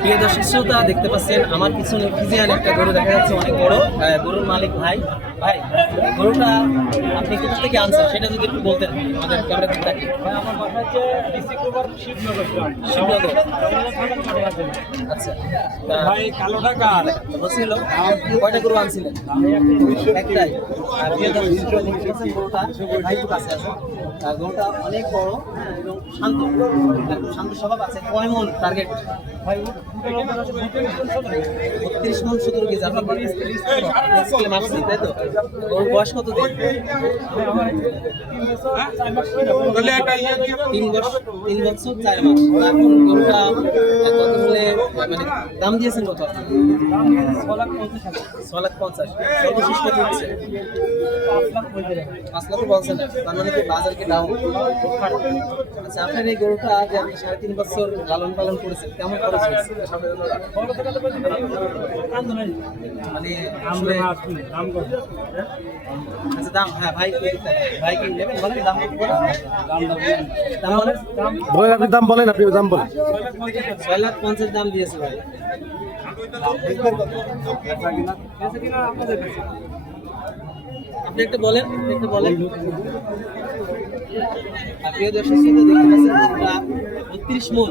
প্রিয় দর্শক, শ্রোতা, দেখতে পাচ্ছেন, আমার পিছনে ফিজিয়ান একটা গরু দেখা যাচ্ছে, অনেক বড় গরুর মালিক ভাই। ভাই গরুটা আপনি কোথা থেকে আনছেন সেটা যদি একটু বলতেন আমাদের ক্যামেরা দিক থাকে ভাই আমার বাসা হচ্ছে ডিস্ট্রিক্ট শিবনগর শিবনগর। আচ্ছা। ভাই কালো টাকার বলছিল কয়টা গরু আনছিলেন? একটাই। আর গরুটা ভাই কাছে আছে। আর গরুটা অনেক বড় এবং শান্ত। শান্ত স্বভাব আছে কয় মন টার্গেট। বত্রিশ মন সতেরো কেজি আপনার তাই তো? ওর বয়স কত দিন? তিন বছর, চার মাস তিন বছর চার মাস। এখন গরুটা কত হলে মানে দাম দিয়েছেন কত? ছ লাখ পঞ্চাশ। লাখ পঞ্চাশ সর্বশেষ কত পাঁচ লাখ তার মানে কি বাজার কি ডাউন আচ্ছা আপনার এই গরুটা যে আপনি সাড়ে তিন বছর লালন পালন করেছেন কেমন খরচ হয়েছে। মানে দাম আচ্ছা দাম হ্যাঁ ভাই ভাই কি নেবেন? বলেন দাম দাম বলেন বলেন। আপনি দাম বলেন আপনি দাম বলেন। ছয় লাখ পঞ্চাশ দাম দিয়েছে ভাই। আপনি একটা বলেন একটা বলেন। আর দর্শক দেখতে পাচ্ছেন বত্রিশ মন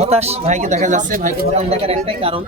হতাশ ভাইকে দেখা যাচ্ছে। ভাইকে হতাশ দেখার একটাই কারণ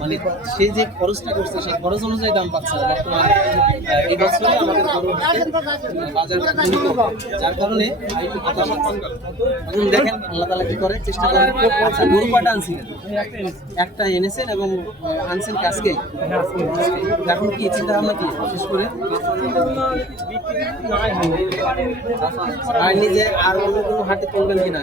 মানে সে যে খরচটা করছে, সেই খরচ অনুযায়ী দাম পাচ্ছে। না এই বছরে আমাদের বাজার যার কারণে দেখেন, আল্লাহ তালা কি করে? চেষ্টা করেন। আচ্ছা গরু পাটা আনছিলেন একটা এনেছি। এনেছেন এবং আনছেন কাজকে? এখন কি চিন্তা ভাবনা কি? বিশেষ করে। আর নিজে আর অন্য কোনো হাটে তুলবেন কিনা?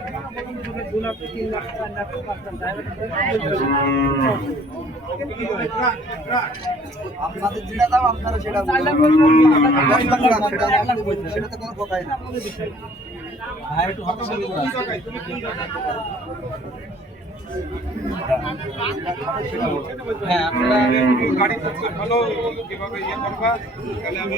আপনাদের যেটা আপনারা সেটা তো কোনো না একটু হ্যাঁ ভালো কীভাবে ইয়ে করবা, তাহলে আমি